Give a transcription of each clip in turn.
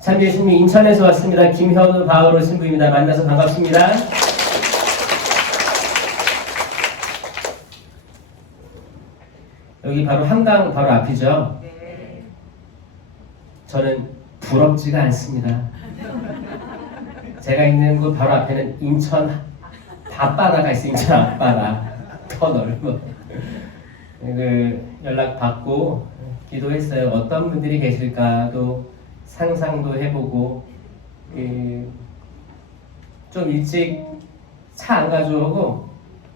참예수님 인천에서 왔습니다. 김현우 바오로 신부입니다. 만나서 반갑습니다. 여기 바로 한강 바로 앞이죠. 저는 부럽지가 않습니다. 제가 있는 곳 바로 앞에는 인천 앞바다가 있어요. 인천 앞바다 더 넓어. 연락 받고 기도했어요. 어떤 분들이 계실까도 상상도 해보고 좀 일찍 차 안 가져오고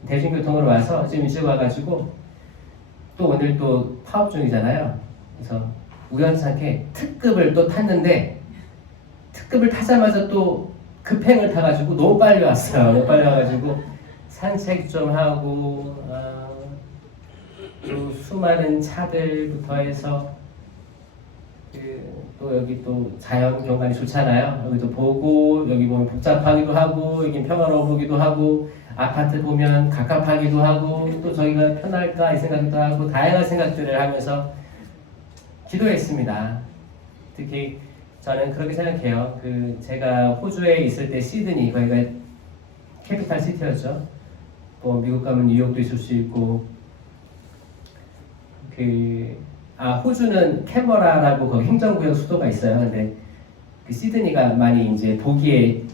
대중교통으로 와서 지금 일찍 와가지고 또 오늘 또 파업 중이잖아요. 그래서 우연찮게 특급을 또 탔는데 특급을 타자마자 또 급행을 타가지고 너무 빨리 왔어요. 너무 빨리 와가지고 산책 좀 하고 또 수많은 차들부터 해서 또 여기 또 자연 경관이 좋잖아요. 여기도 보고 여기 보면 복잡하기도 하고 여기 평화로워 보기도 하고 아파트 보면 갑갑하기도 하고 또 저희가 편할까 이 생각도 하고 다양한 생각들을 하면서 기도했습니다. 특히 저는 그렇게 생각해요. 제가 호주에 있을 때 시드니 거기가 캐피탈 시티였죠. 뭐 미국 가면 뉴욕도 있을 수 있고 호주는 캔버라라고 거기 행정구역 수도가 있어요. 근데 시드니가 많이 이제 독일의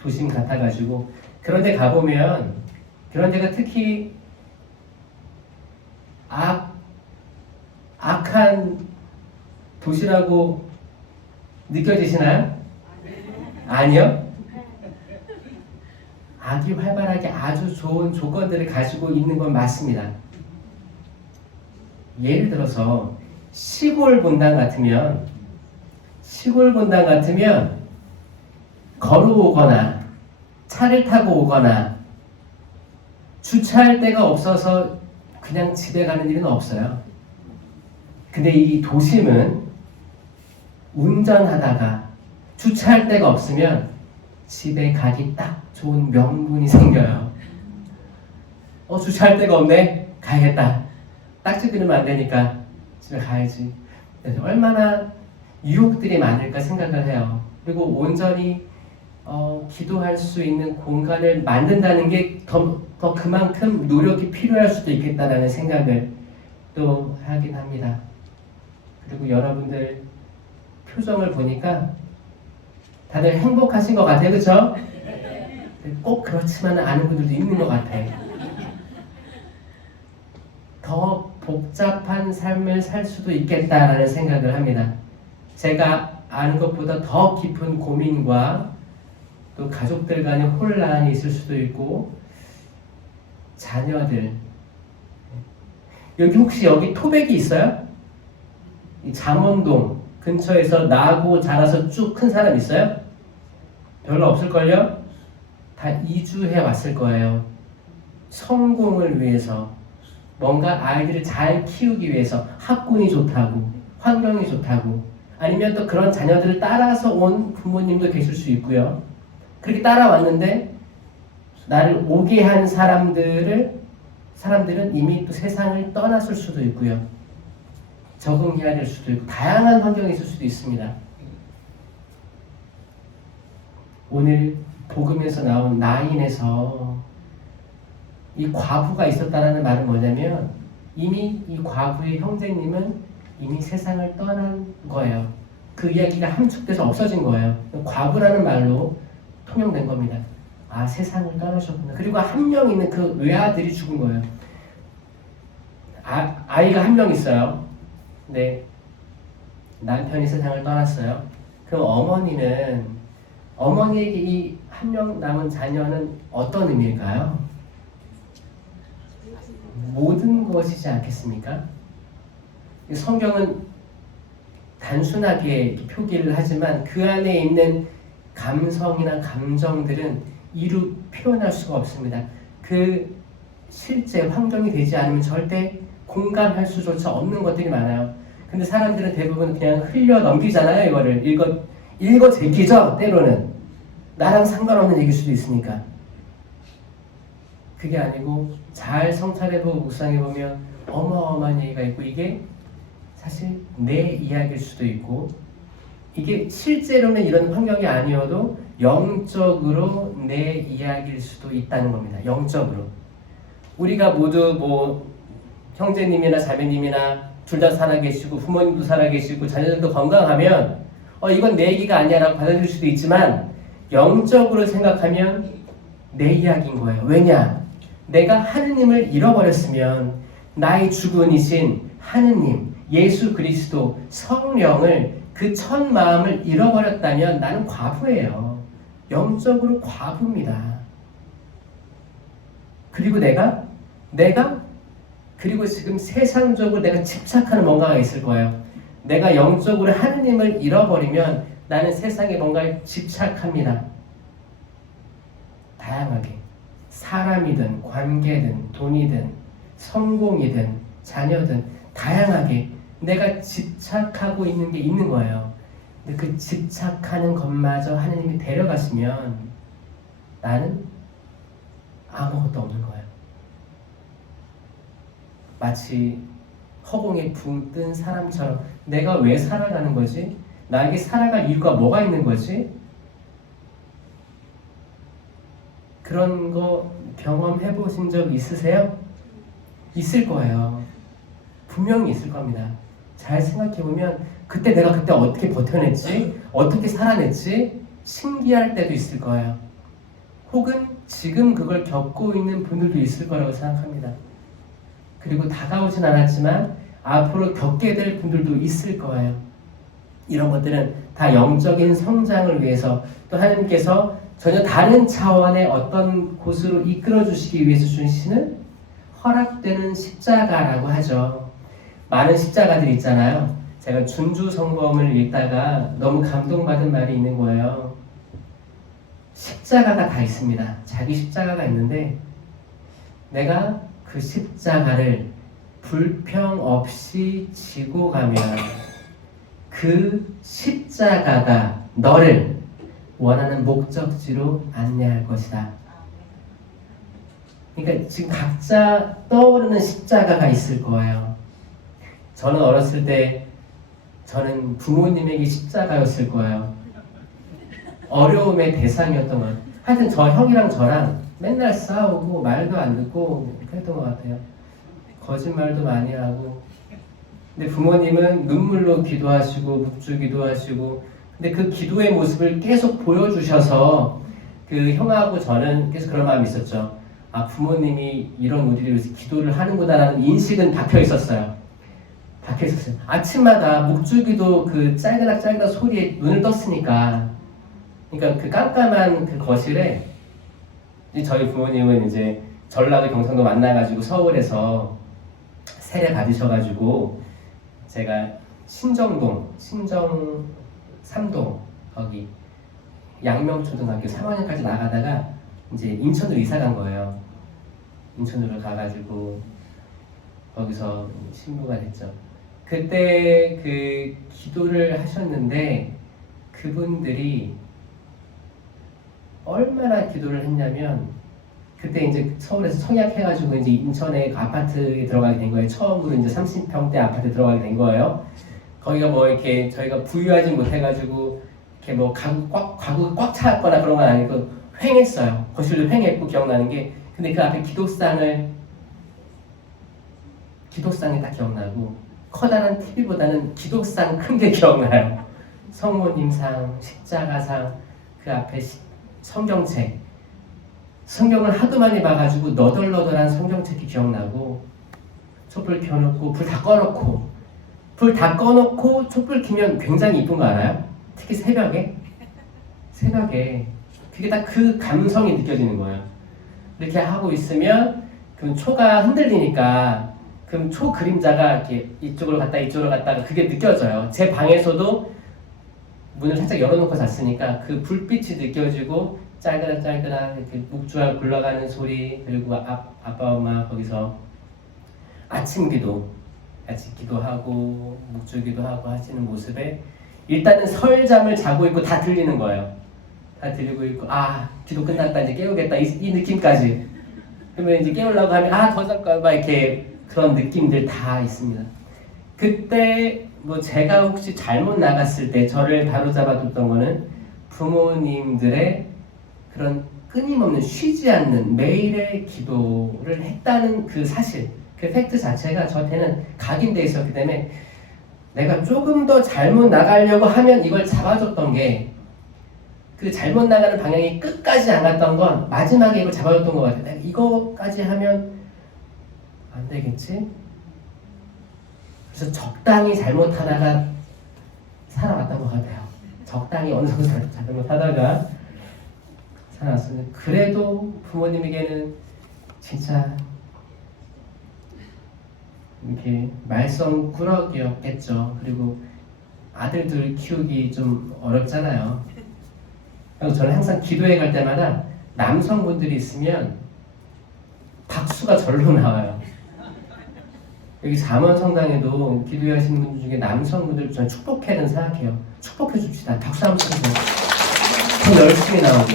도심 같아가지고 그런데 가보면 그런 데가 특히 악한 도시라고 느껴지시나요? 아니요? 악이 활발하게 아주 좋은 조건들을 가지고 있는 건 맞습니다. 예를 들어서 시골 본당 같으면 걸어오거나 차를 타고 오거나 주차할 데가 없어서 그냥 집에 가는 일은 없어요. 근데 이 도심은 운전하다가 주차할 데가 없으면 집에 가기 딱 좋은 명분이 생겨요. 주차할 데가 없네? 가야겠다. 딱지 끊으면 안 되니까 집에 가야지. 얼마나 유혹들이 많을까 생각을 해요. 그리고 온전히 기도할 수 있는 공간을 만든다는 게 더 그만큼 노력이 필요할 수도 있겠다라는 생각을 또 하긴 합니다. 그리고 여러분들 표정을 보니까 다들 행복하신 것 같아요. 그렇죠? 꼭 그렇지만 않은 분들도 있는 것 같아요. 더 복잡한 삶을 살 수도 있겠다라는 생각을 합니다. 제가 아는 것보다 더 깊은 고민과 또 가족들 간의 혼란이 있을 수도 있고 자녀들 여기 토백이 있어요? 이 잠원동 근처에서 나고 자라서 쭉 큰 사람 있어요? 별로 없을걸요? 다 이주해 왔을 거예요. 성공을 위해서 뭔가 아이들을 잘 키우기 위해서 학군이 좋다고 환경이 좋다고 아니면 또 그런 자녀들을 따라서 온 부모님도 계실 수 있고요. 그렇게 따라왔는데 나를 오게 한 사람들은 이미 또 세상을 떠났을 수도 있고요. 적응해야 될 수도 있고 다양한 환경이 있을 수도 있습니다. 오늘 복음에서 나온 나인에서 이 과부가 있었다는 말은 뭐냐면 이미 이 과부의 형제님은 이미 세상을 떠난 거예요. 그 이야기가 함축돼서 없어진 거예요. 과부라는 말로 통용된 겁니다. 세상을 떠나셨구나. 그리고 한 명 있는 그 외아들이 죽은 거예요. 아이가 한 명 있어요. 네, 남편이 세상을 떠났어요. 그럼 어머니에게 이 한 명 남은 자녀는 어떤 의미일까요? 모든 것이지 않겠습니까? 성경은 단순하게 표기를 하지만 그 안에 있는 감성이나 감정들은 이루 표현할 수가 없습니다. 그 실제 환경이 되지 않으면 절대 공감할 수조차 없는 것들이 많아요. 근데 사람들은 대부분 그냥 흘려 넘기잖아요. 이거를 읽어 제끼죠. 때로는 나랑 상관없는 얘기일 수도 있으니까. 그게 아니고 잘 성찰해보고 묵상해보면 어마어마한 얘기가 있고 이게 사실 내 이야기일 수도 있고 이게 실제로는 이런 환경이 아니어도 영적으로 내 이야기일 수도 있다는 겁니다. 영적으로. 우리가 모두 뭐 형제님이나 자매님이나 둘 다 살아계시고 부모님도 살아계시고 자녀들도 건강하면 이건 내 얘기가 아니야라고 받아들일 수도 있지만 영적으로 생각하면 내 이야기인 거예요. 왜냐? 내가 하느님을 잃어버렸으면 나의 주군이신 하느님, 예수 그리스도, 성령을 그 첫 마음을 잃어버렸다면 나는 과부예요. 영적으로 과부입니다. 그리고 그리고 지금 세상적으로 내가 집착하는 뭔가가 있을 거예요. 내가 영적으로 하느님을 잃어버리면 나는 세상에 뭔가에 집착합니다. 다양하게. 사람이든 관계든 돈이든 성공이든 자녀든 다양하게 내가 집착하고 있는 게 있는 거예요. 근데 그 집착하는 것마저 하느님이 데려가시면 나는 아무것도 없는 거예요. 마치 허공에 붕 뜬 사람처럼 내가 왜 살아가는 거지? 나에게 살아갈 이유가 뭐가 있는 거지? 그런 거 경험해 보신 적 있으세요? 있을 거예요. 분명히 있을 겁니다. 잘 생각해 보면 그때 내가 어떻게 버텨냈지? 어떻게 살아냈지? 신기할 때도 있을 거예요. 혹은 지금 그걸 겪고 있는 분들도 있을 거라고 생각합니다. 그리고 다가오진 않았지만 앞으로 겪게 될 분들도 있을 거예요. 이런 것들은 다 영적인 성장을 위해서 또 하나님께서 전혀 다른 차원의 어떤 곳으로 이끌어 주시기 위해서 주시는 허락되는 십자가라고 하죠. 많은 십자가들이 있잖아요. 제가 준주 성범을 읽다가 너무 감동받은 말이 있는 거예요. 십자가가 다 있습니다. 자기 십자가가 있는데 내가 그 십자가를 불평 없이 지고 가면 그 십자가가 너를 원하는 목적지로 안내할 것이다. 그러니까 지금 각자 떠오르는 십자가가 있을 거예요. 저는 어렸을 때 저는 부모님에게 십자가였을 거예요. 어려움의 대상이었던 거예요. 하여튼 저 형이랑 저랑 맨날 싸우고 말도 안 듣고 했던 것 같아요. 거짓말도 많이 하고. 근데 부모님은 눈물로 기도하시고 묵주 기도하시고 근데 그 기도의 모습을 계속 보여주셔서 그 형하고 저는 계속 그런 마음이 있었죠. 아, 부모님이 이런 우리를 위해서 기도를 하는구나라는 인식은 박혀 있었어요. 아침마다 묵주기도 그 짤그락 소리에 눈을 떴으니까. 그러니까 그 깜깜한 그 거실에 저희 부모님은 이제 전라도 경상도 만나가지고 서울에서 세례 받으셔가지고 제가 신정 3동 거기 양명초등학교 3학년까지 나가다가 이제 인천으로 이사 간 거예요. 인천으로 가가지고 거기서 신부가 됐죠. 그때 그 기도를 하셨는데 그분들이 얼마나 기도를 했냐면 그때 이제 서울에서 청약해가지고 이제 인천에 그 아파트에 들어가게 된 거예요. 처음으로 이제 30평대 아파트에 들어가게 된 거예요. 거기가 뭐 이렇게 저희가 부유하지 못해가지고 이렇게 뭐 가구가 꽉 찼거나 그런 건 아니고 횡했어요. 거실도 횡했고 기억나는 게 근데 그 앞에 기도상이 딱 기억나고 커다란 TV보다는 기도상 큰 게 기억나요. 성모님상, 십자가상, 그 앞에 성경책 성경을 하도 많이 봐가지고 너덜너덜한 성경책이 기억나고 촛불 켜놓고 불 다 꺼놓고 촛불 켜면 굉장히 이쁜 거 알아요? 특히 새벽에 그게 딱 그 감성이 느껴지는 거예요. 이렇게 하고 있으면 그 초가 흔들리니까 그럼 초 그림자가 이렇게 이쪽으로 갔다가 그게 느껴져요. 제 방에서도 문을 살짝 열어놓고 잤으니까 그 불빛이 느껴지고 짤그락 이렇게 묵주알 굴러가는 소리 그리고 아빠 엄마 거기서 아침 기도 같이 기도하고 묵주 기도하고 하시는 모습에 일단은 설잠을 자고 있고 다 들리는 거예요. 다 들리고 있고 아 기도 끝났다 이제 깨우겠다 이 느낌까지. 그러면 이제 깨우려고 하면 더 잘까 막 이렇게 그런 느낌들 다 있습니다. 그때 뭐 제가 혹시 잘못 나갔을 때 저를 바로잡아줬던 거는 부모님들의 그런 끊임없는 쉬지 않는 매일의 기도를 했다는 그 사실, 그 팩트 자체가 저한테는 각인돼 있었기 때문에 내가 조금 더 잘못 나가려고 하면 이걸 잡아줬던 게, 그 잘못 나가는 방향이 끝까지 안 갔던 건 마지막에 이걸 잡아줬던 것 같아요. 내가 이거까지 하면 안 되겠지? 그래서 적당히 잘못하다가 살아왔던 것 같아요. 적당히 어느 정도 잘못하다가 살아왔습니다. 그래도 부모님에게는 진짜 이렇게 말썽꾸러기였겠죠. 그리고 아들들 키우기 좀 어렵잖아요. 그래서 저는 항상 기도회 갈 때마다 남성분들이 있으면 박수가 절로 나와요. 여기 잠원성당에도 기도회 하시는 분들 중에 남성분들 저는 축복해야 된다고 생각해요. 축복해 줍시다. 박수 한번 쳐주세요. 더 열심히 나오게.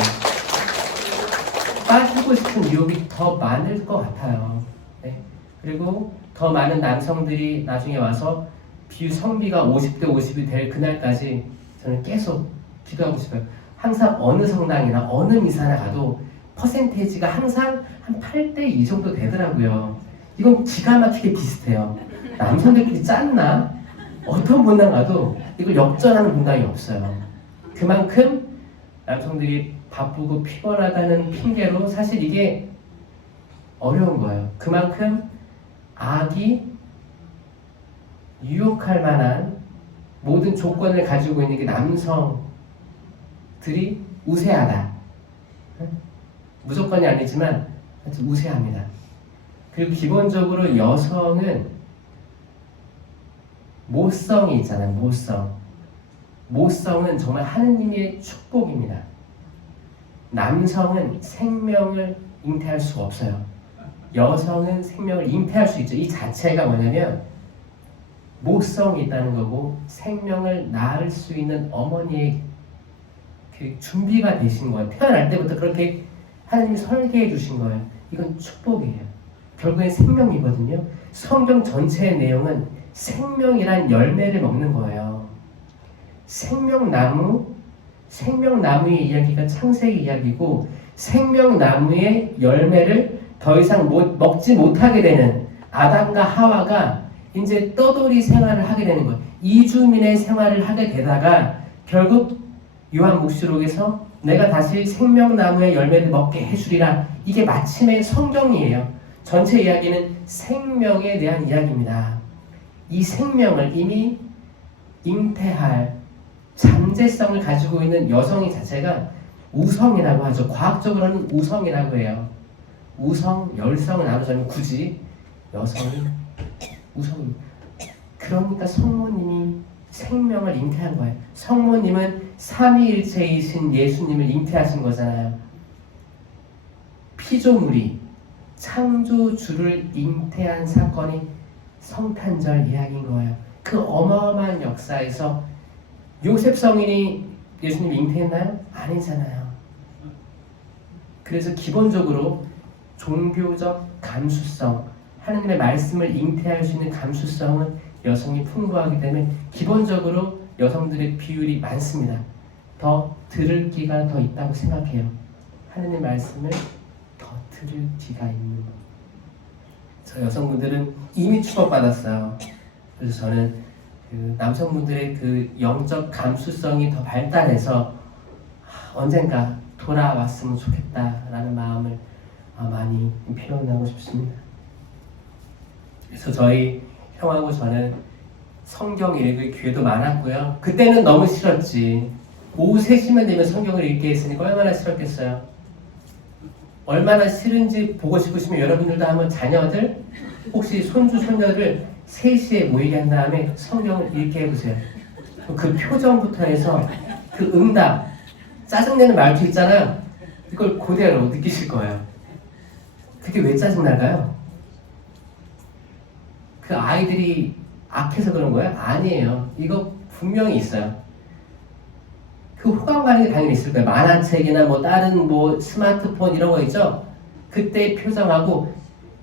빠지고 싶은 유혹이 더 많을 것 같아요. 네. 그리고 더 많은 남성들이 나중에 와서 성비가 50대 50이 될 그날까지 저는 계속 기도하고 싶어요. 항상 어느 성당이나 어느 미사나 가도 퍼센테이지가 항상 한 8대 2 정도 되더라고요. 이건 기가 막히게 비슷해요. 남성들끼리 짰나? 어떤 분당 가도 이걸 역전하는 분당이 없어요. 그만큼 남성들이 바쁘고 피곤하다는 핑계로 사실 이게 어려운 거예요. 그만큼 악이 유혹할 만한 모든 조건을 가지고 있는 게 남성들이 우세하다. 무조건이 아니지만 우세합니다. 그리고 기본적으로 여성은 모성이 있잖아요. 모성은 정말 하느님의 축복입니다. 남성은 생명을 잉태할 수가 없어요. 여성은 생명을 잉태할 수 있죠. 이 자체가 뭐냐면 모성이 있다는 거고, 생명을 낳을 수 있는 어머니의 그 준비가 되신 거예요. 태어날 때부터 그렇게 하나님이 설계해 주신 거예요. 이건 축복이에요. 결국엔 생명이거든요. 성경 전체의 내용은 생명이란 열매를 먹는 거예요. 생명나무의 이야기가 창세기 이야기고, 생명나무의 열매를 더 이상 먹지 못하게 되는 아담과 하와가 이제 떠돌이 생활을 하게 되는 거예요. 이주민의 생활을 하게 되다가 결국 요한묵시록에서 내가 다시 생명나무의 열매를 먹게 해주리라. 이게 마침의 성경이에요. 전체 이야기는 생명에 대한 이야기입니다. 이 생명을 이미 잉태할 잠재성을 가지고 있는 여성이 자체가 우성이라고 하죠. 과학적으로는 우성이라고 해요. 우성, 열성을 나누자면 굳이 여성이 우성입니다. 그러니까 성모님이 생명을 잉태한 거예요. 성모님은 삼위일체이신 예수님을 잉태하신 거잖아요. 피조물이 창조주를 잉태한 사건이 성탄절 이야기인 거예요. 그 어마어마한 역사에서 요셉 성인이 예수님 잉태했나요? 아니잖아요. 그래서 기본적으로 종교적 감수성, 하나님의 말씀을 잉태할 수 있는 감수성은 여성이 풍부하기 때문에 기본적으로 여성들의 비율이 많습니다. 더 들을 기가 더 있다고 생각해요. 하나님의 말씀을 더 들을 기가 있는 것. 저 여성분들은 이미 축복받았어요. 그래서 저는 그 남성분들의 그 영적 감수성이 더 발달해서 언젠가 돌아왔으면 좋겠다라는 마음을 많이 표현하고 싶습니다. 그래서 저희 형하고 저는 성경 읽을 기회도 많았고요. 그때는 너무 싫었지. 오후 3시만 되면 성경을 읽게 했으니까 얼마나 싫었겠어요. 얼마나 싫은지 보고 싶으시면 여러분들도 한번 자녀들, 혹시 손주, 손녀를 3시에 모이게 한 다음에 성경을 읽게 해보세요. 그 표정부터 해서 그 응답, 짜증내는 말투 있잖아요. 이걸 그대로 느끼실 거예요. 그게 왜 짜증날까요? 그 아이들이 악해서 그런 거예요? 아니에요. 이거 분명히 있어요. 그 호감 가는 게 당연히 있을 거예요. 만화책이나 뭐 다른 뭐 스마트폰 이런 거 있죠? 그때의 표정하고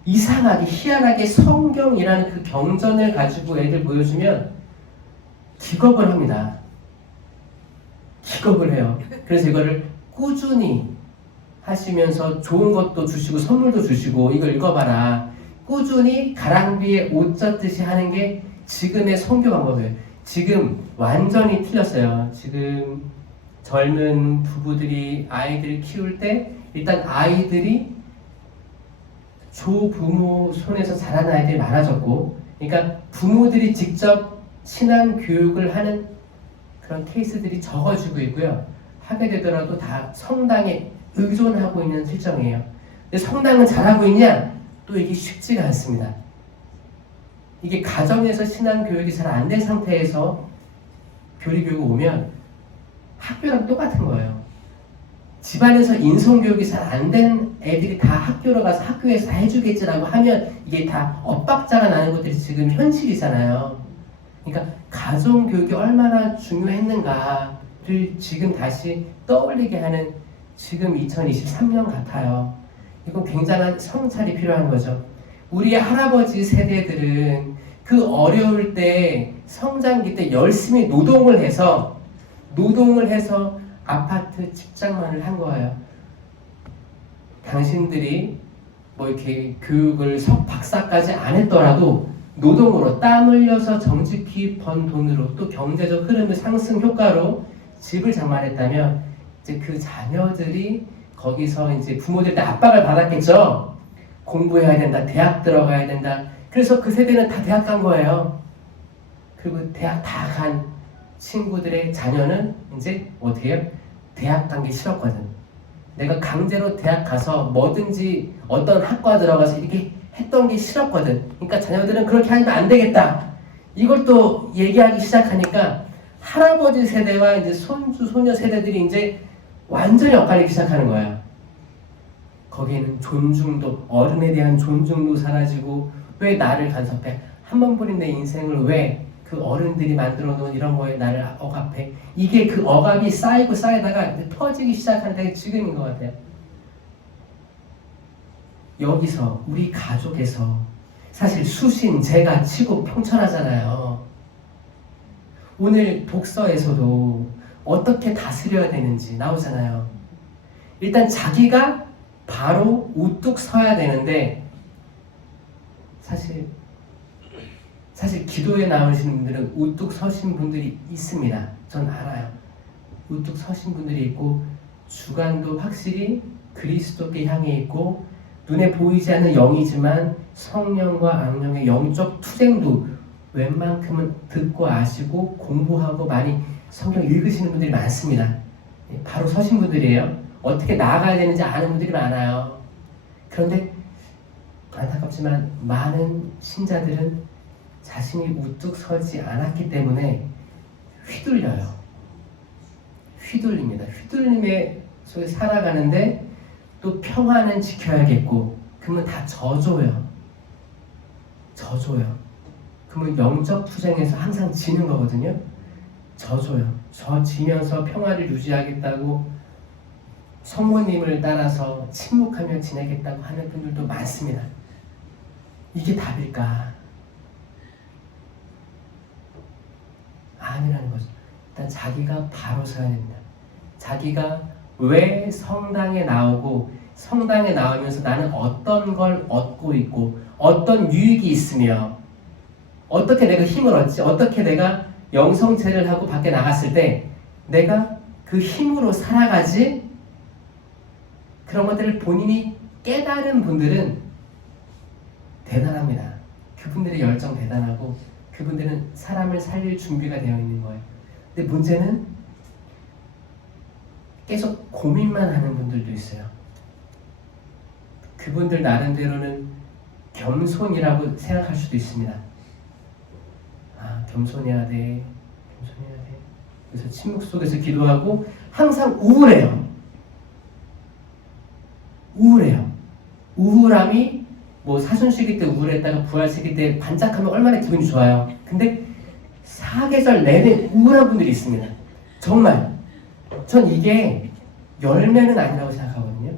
이상하게 희한하게 성경이라는 그 경전을 가지고 애들 보여주면 기겁을 합니다. 기겁을 해요. 그래서 이거를 꾸준히 하시면서 좋은 것도 주시고 선물도 주시고 이걸 읽어봐라. 꾸준히 가랑비에 옷 젖듯이 하는 게 지금의 선교 방법이에요. 지금 완전히 틀렸어요. 지금 젊은 부부들이 아이들을 키울 때 일단 아이들이 조부모 손에서 자란 아이들이 많아졌고, 그러니까 부모들이 직접 신앙 교육을 하는 그런 케이스들이 적어지고 있고요. 하게 되더라도 다 성당에 의존하고 있는 실정이에요. 근데 성당은 잘하고 있냐? 또 이게 쉽지가 않습니다. 이게 가정에서 신앙 교육이 잘 안 된 상태에서 교리 교육이 오면 학교랑 똑같은 거예요. 집안에서 인성 교육이 잘 안 된 애들이 다 학교로 가서 학교에서 다 해주겠지라고 하면 이게 다 엇박자가 나는 것들이 지금 현실이잖아요. 그러니까 가정 교육이 얼마나 중요했는가를 지금 다시 떠올리게 하는 지금 2023년 같아요. 이건 굉장한 성찰이 필요한 거죠. 우리 할아버지 세대들은 그 어려울 때 성장기 때 열심히 노동을 해서 아파트 집장만을 한 거예요. 당신들이 뭐 이렇게 교육을 석박사까지 안 했더라도 노동으로 땀 흘려서 정직히 번 돈으로 또 경제적 흐름의 상승 효과로 집을 장만했다면 이제 그 자녀들이 거기서 이제 부모들한테 압박을 받았겠죠. 공부해야 된다, 대학 들어가야 된다. 그래서 그 세대는 다 대학 간 거예요. 그리고 대학 다 간 친구들의 자녀는 이제 어떻게 해요? 대학 간 게 싫었거든. 내가 강제로 대학 가서 뭐든지 어떤 학과 들어가서 이렇게 했던 게 싫었거든. 그러니까 자녀들은 그렇게 하면 안 되겠다. 이걸 또 얘기하기 시작하니까 할아버지 세대와 이제 손주, 소녀 세대들이 이제 완전히 엇갈리기 시작하는 거야. 거기에는 존중도, 어른에 대한 존중도 사라지고, 왜 나를 간섭해? 한 번 버린 내 인생을 왜 그 어른들이 만들어 놓은 이런 거에 나를 억압해? 이게 그 억압이 쌓이고 쌓이다가 터지기 시작하는 때가 지금인 것 같아요. 여기서 우리 가족에서 사실 수신, 제가 치고 평천하잖아요. 오늘 독서에서도 어떻게 다스려야 되는지 나오잖아요. 일단 자기가 바로 우뚝 서야 되는데 사실 기도에 나오시는 분들은 우뚝 서신 분들이 있습니다. 전 알아요. 우뚝 서신 분들이 있고 주관도 확실히 그리스도께 향해 있고 눈에 보이지 않는 영이지만 성령과 악령의 영적 투쟁도 웬만큼은 듣고 아시고 공부하고 많이 성경 읽으시는 분들이 많습니다. 바로 서신 분들이에요. 어떻게 나아가야 되는지 아는 분들이 많아요. 그런데 안타깝지만 많은 신자들은 자신이 우뚝 서지 않았기 때문에 휘둘려요. 휘둘립니다. 휘둘림에 속에 살아가는데 또 평화는 지켜야겠고 그러면 다 져줘요. 그러면 영적 투쟁에서 항상 지는 거거든요. 져지면서 평화를 유지하겠다고 성모님을 따라서 침묵하며 지내겠다고 하는 분들도 많습니다. 이게 답일까? 아니라는 거죠. 일단 자기가 바로 서야 됩니다. 자기가 왜 성당에 나오고 성당에 나오면서 나는 어떤 걸 얻고 있고 어떤 유익이 있으며 어떻게 내가 힘을 얻지, 어떻게 내가 영성체를 하고 밖에 나갔을 때 내가 그 힘으로 살아가지, 그런 것들을 본인이 깨달은 분들은 대단합니다. 그분들의 열정 대단하고 그분들은 사람을 살릴 준비가 되어 있는 거예요. 근데 문제는 계속 고민만 하는 분들도 있어요. 그분들 나름대로는 겸손이라고 생각할 수도 있습니다. 겸손해야 돼. 그래서 침묵 속에서 기도하고 항상 우울해요. 우울함이 뭐 사순시기 때 우울했다가 부활시기 때 반짝하면 얼마나 기분이 좋아요. 근데 사계절 내내 우울한 분들이 있습니다. 정말 전 이게 열매는 아니라고 생각하거든요.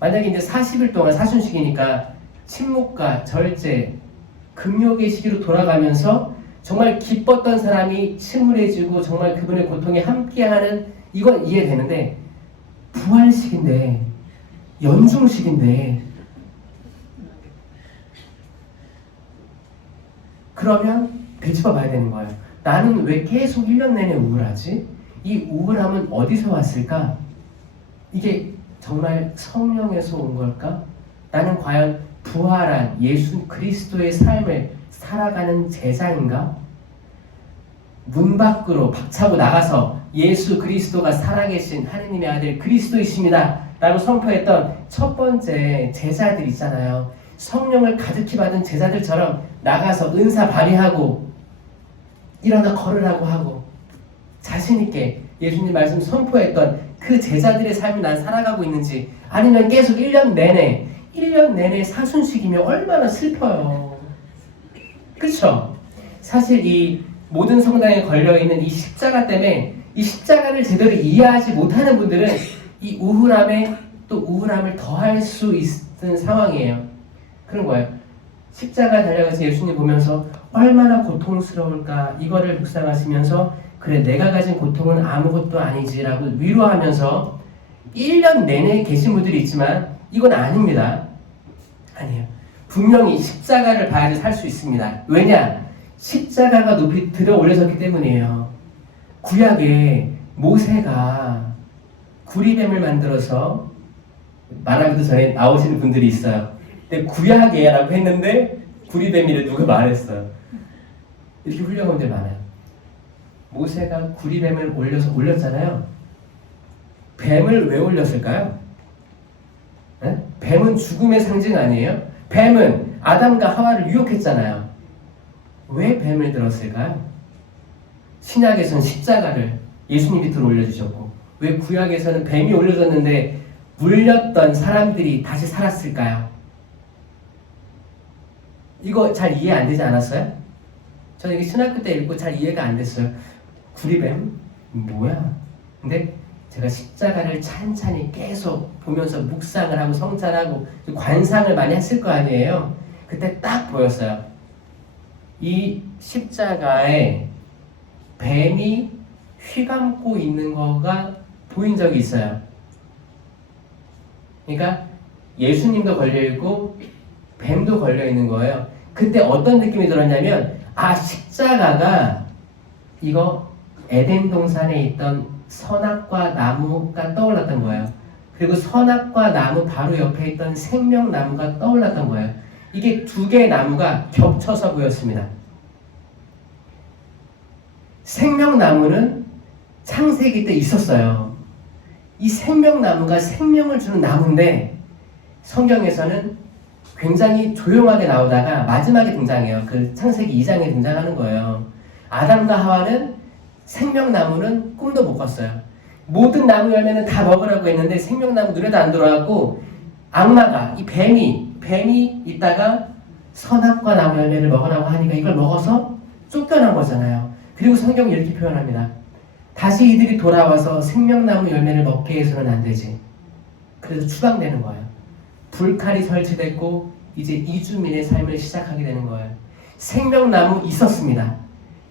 만약에 이제 40일 동안 사순시기니까 침묵과 절제, 금욕의 시기로 돌아가면서 정말 기뻤던 사람이 침울해지고 정말 그분의 고통에 함께하는 이건 이해되는데 부활식인데 연중식인데 그러면 되짚어 봐야 되는 거예요. 나는 왜 계속 1년 내내 우울하지? 이 우울함은 어디서 왔을까? 이게 정말 성령에서 온 걸까? 나는 과연 부활한 예수 그리스도의 삶을 살아가는 제자인가? 문 밖으로 박차고 나가서 예수 그리스도가 살아계신 하느님의 아들 그리스도이십니다 라고 선포했던 첫 번째 제자들 있잖아요. 성령을 가득히 받은 제자들처럼 나가서 은사 발휘하고 일어나 걸으라고 하고 자신있게 예수님 말씀 선포했던 그 제자들의 삶을 난 살아가고 있는지, 아니면 계속 1년 내내 사순식이면 얼마나 슬퍼요. 그쵸? 사실 이 모든 성당에 걸려있는 이 십자가 때문에 이 십자가를 제대로 이해하지 못하는 분들은 이 우울함에 또 우울함을 더할 수 있는 상황이에요. 그런 거예요. 십자가 달려가서 예수님 보면서 얼마나 고통스러울까 이거를 묵상하시면서 그래 내가 가진 고통은 아무것도 아니지라고 위로하면서 1년 내내 계신 분들이 있지만 이건 아닙니다. 아니에요. 분명히 십자가를 봐야지 살 수 있습니다. 왜냐? 십자가가 높이 들어 올려졌기 때문이에요. 구약에 모세가 구리뱀을 만들어서 말하기도 전에 나오시는 분들이 있어요. 근데 구약에 라고 했는데 구리뱀이래 누가 말했어요. 이렇게 훌륭한 분들 많아요. 모세가 구리뱀을 올렸잖아요. 뱀을 왜 올렸을까요? 네? 뱀은 죽음의 상징 아니에요? 뱀은 아담과 하와를 유혹했잖아요. 왜 뱀을 들었을까요? 신약에서는 십자가를 예수님 밑으로 올려주셨고 왜 구약에서는 뱀이 올려졌는데 물렸던 사람들이 다시 살았을까요? 이거 잘 이해 안 되지 않았어요? 저는 이게 신학교 때 읽고 잘 이해가 안 됐어요. 구리뱀? 뭐야? 근데 제가 십자가를 찬찬히 계속 보면서 묵상을 하고 성찰하고 관상을 많이 했을 거 아니에요? 그때 딱 보였어요. 이 십자가에 뱀이 휘감고 있는 거가 보인 적이 있어요. 그러니까 예수님도 걸려있고 뱀도 걸려있는 거예요. 그때 어떤 느낌이 들었냐면 십자가가 이거 에덴 동산에 있던 선악과 나무가 떠올랐던 거예요. 그리고 선악과 나무 바로 옆에 있던 생명나무가 떠올랐던 거예요. 이게 두 개의 나무가 겹쳐서 보였습니다. 생명나무는 창세기 때 있었어요. 이 생명나무가 생명을 주는 나무인데 성경에서는 굉장히 조용하게 나오다가 마지막에 등장해요. 그 창세기 2장에 등장하는 거예요. 아담과 하와는 생명나무는 꿈도 못 꿨어요. 모든 나무 열매는 다 먹으라고 했는데 생명나무 눈에도 안 들어왔고 악마가 이 뱀이 있다가 선악과 나무 열매를 먹으라고 하니까 이걸 먹어서 쫓겨난 거잖아요. 그리고 성경이 이렇게 표현합니다. 다시 이들이 돌아와서 생명나무 열매를 먹게 해서는 안 되지. 그래서 추방되는 거예요. 불칼이 설치됐고 이제 이주민의 삶을 시작하게 되는 거예요. 생명나무 있었습니다.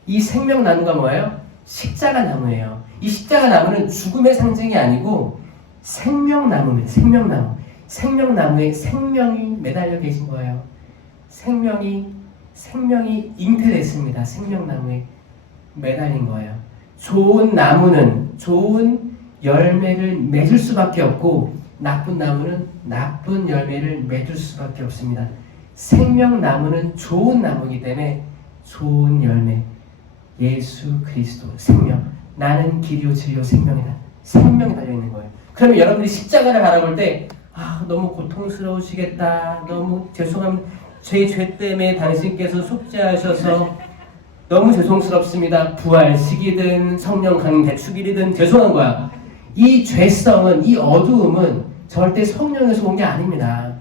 이 생명나무가 뭐예요? 십자가 나무예요. 이 십자가 나무는 죽음의 상징이 아니고 생명나무입니다. 생명나무에 생명이 매달려 계신 거예요. 생명이 잉태됐습니다. 생명나무에 매달린 거예요. 좋은 나무는 좋은 열매를 맺을 수밖에 없고 나쁜 나무는 나쁜 열매를 맺을 수밖에 없습니다. 생명나무는 좋은 나무이기 때문에 좋은 열매, 예수 그리스도 생명, 나는 길이요 진리요 생명이다. 생명이 달려있는 거예요. 그러면 여러분들이 십자가를 바라볼 때 너무 고통스러우시겠다. 너무 죄송합니다. 제 죄 때문에 당신께서 속죄하셔서 너무 죄송스럽습니다. 부활식이든 성령 강림 대축일이든 죄송한 거야. 이 죄성은, 이 어두움은 절대 성령에서 온 게 아닙니다.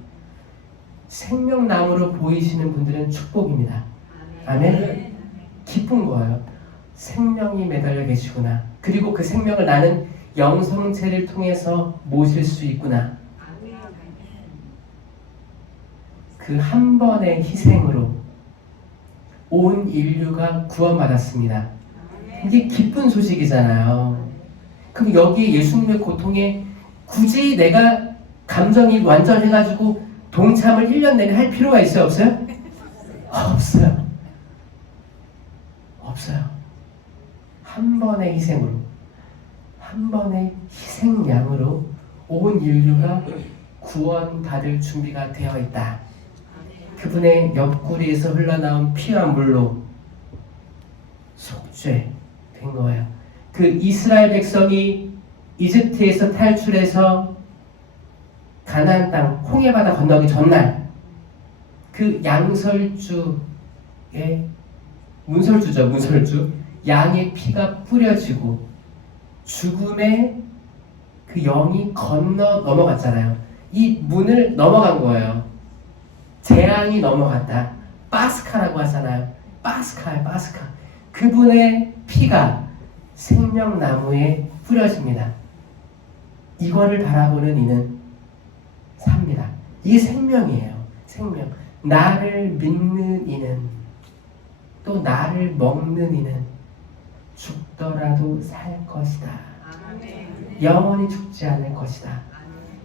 생명나무로 보이시는 분들은 축복입니다. 아멘. 기쁜 거예요. 생명이 매달려 계시구나. 그리고 그 생명을 나는 영성체를 통해서 모실 수 있구나. 그 한 번의 희생으로 온 인류가 구원받았습니다. 이게 기쁜 소식이잖아요. 그럼 여기 예수님의 고통에 굳이 내가 감정이 완전해가지고 동참을 1년 내내 할 필요가 있어요? 없어요? 없어요. 없어요. 한 번의 희생으로, 한 번의 희생양으로 온 인류가 구원받을 준비가 되어 있다. 그분의 옆구리에서 흘러나온 피와 물로 속죄된 거예요. 그 이스라엘 백성이 이집트에서 탈출해서 가나안 땅 홍해바다 건너기 전날 그 양설주의 문설주 양의 피가 뿌려지고 죽음의 그 영이 넘어갔잖아요. 이 문을 넘어간 거예요. 재앙이 넘어갔다. 파스카라고 하잖아요. 파스카. 그분의 피가 생명나무에 뿌려집니다. 이거를 바라보는 이는 삽니다. 이게 생명이에요. 생명. 나를 믿는 이는, 또 나를 먹는 이는 죽더라도 살 것이다. 영원히 죽지 않을 것이다.